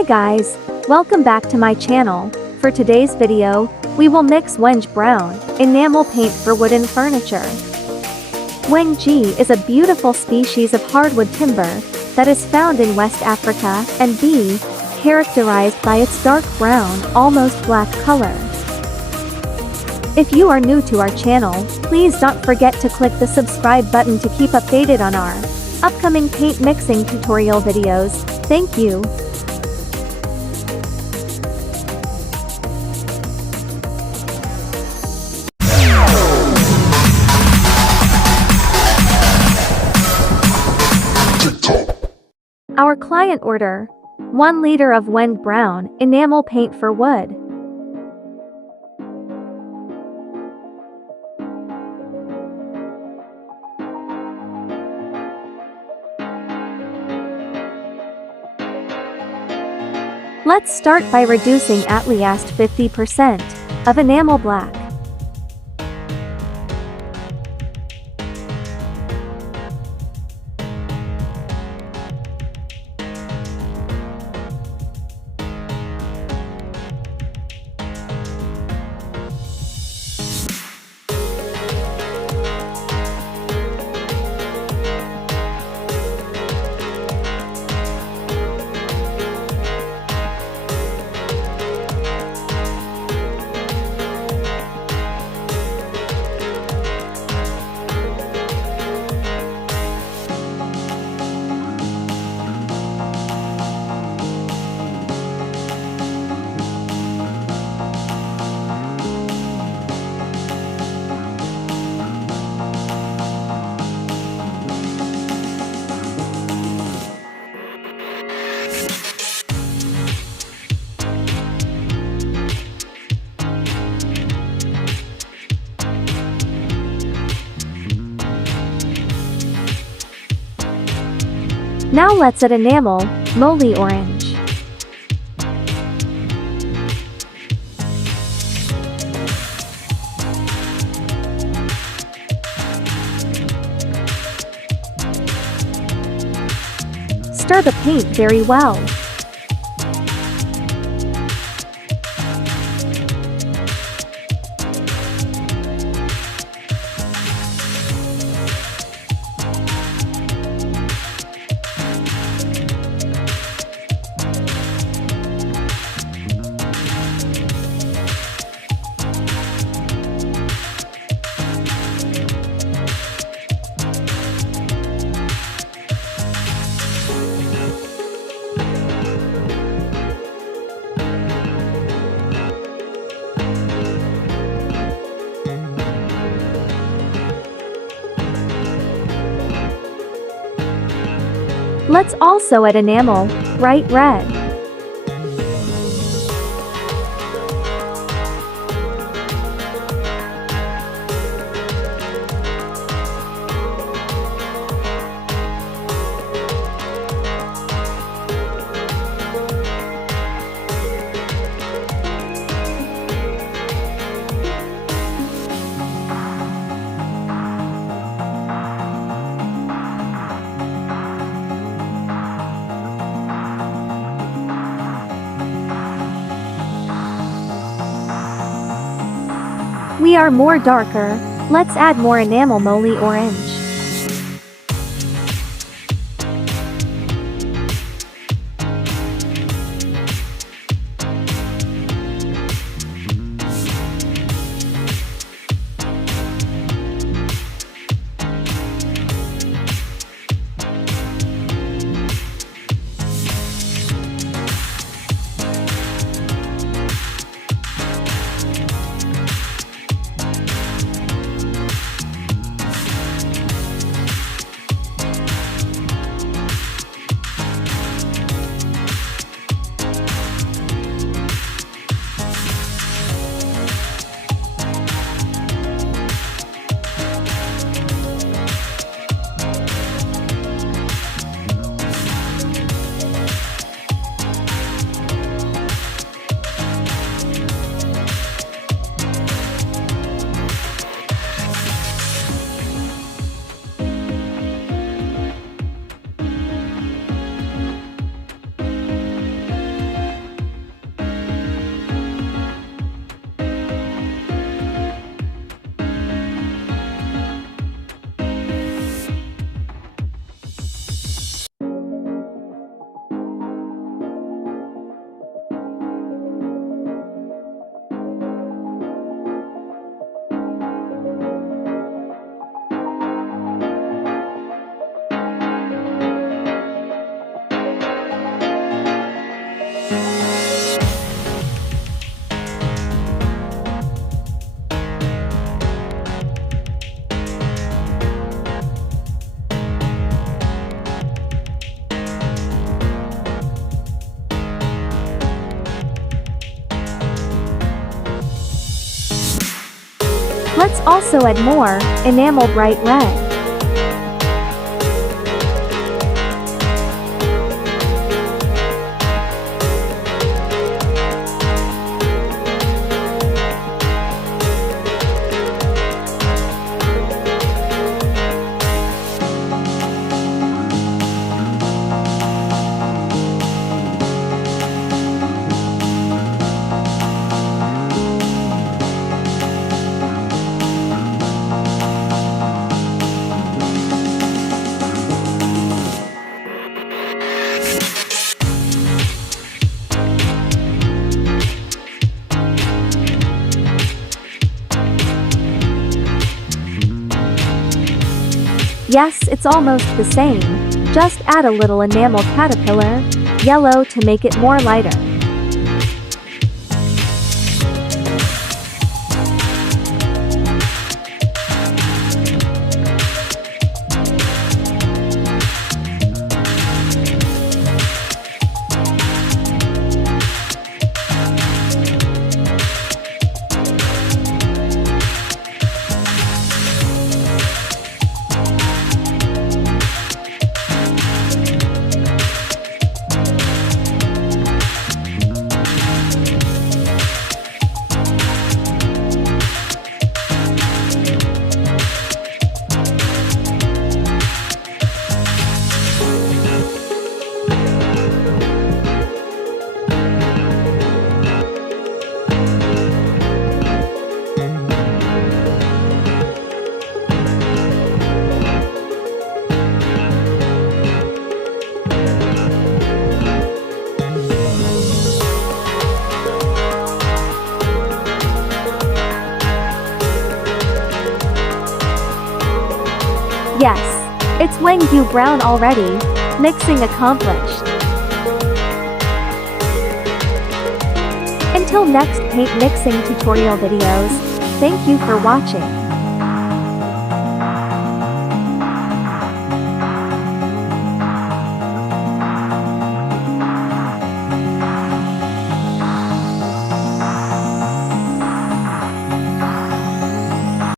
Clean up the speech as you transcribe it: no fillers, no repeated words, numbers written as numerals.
Hi guys, welcome back to my channel. For today's video, we will mix Wenge brown enamel paint for wooden furniture. Wenge is a beautiful species of hardwood timber that is found in West Africa and characterized by its dark brown, almost black color. If you are new to our channel, please don't forget to click the subscribe button to keep updated on our upcoming paint mixing tutorial videos. Thank you. Our client order: 1 liter of Wenge brown enamel paint for wood. Let's start by reducing at least 50% of enamel black. Now let's add enamel, moly orange. Stir the paint very well. Let's also add enamel, bright red. We are more darker, let's add more enamel moly orange. Also add more, enamel bright red. Yes, it's almost the same. Just add a little enamel caterpillar yellow to make it more lighter. Yes, it's Wengue brown already. Mixing accomplished. Until next paint mixing tutorial videos, thank you for watching.